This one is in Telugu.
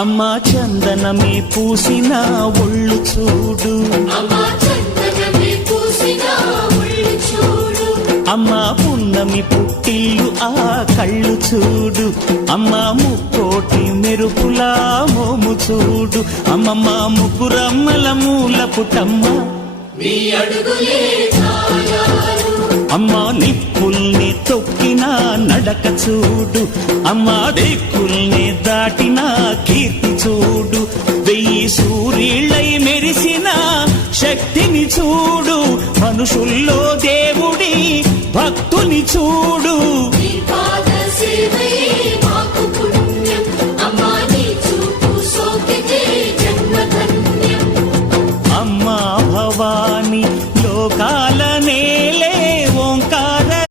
అమ్మా చందనమే పూసిన ఒళ్ళు చూడు, అమ్మా పున్నమి పుట్టిల్లు ఆ కళ్ళు చూడు, అమ్మా ముక్కోటి మెరుపులా మోము చూడు, అమ్మమ్మ ముగ్గురమ్మల మూల పుటమ్మ అమ్మా నిప్పుల్ని తొక్కిన నడక చూడు, అమ్మా దిక్కుల్ని దాటిన కీర్తి చూడు, 1000 సూర్యులై మెరిసిన శక్తిని చూడు, మనుషుల్లో దేవుడి భక్తుని చూడు.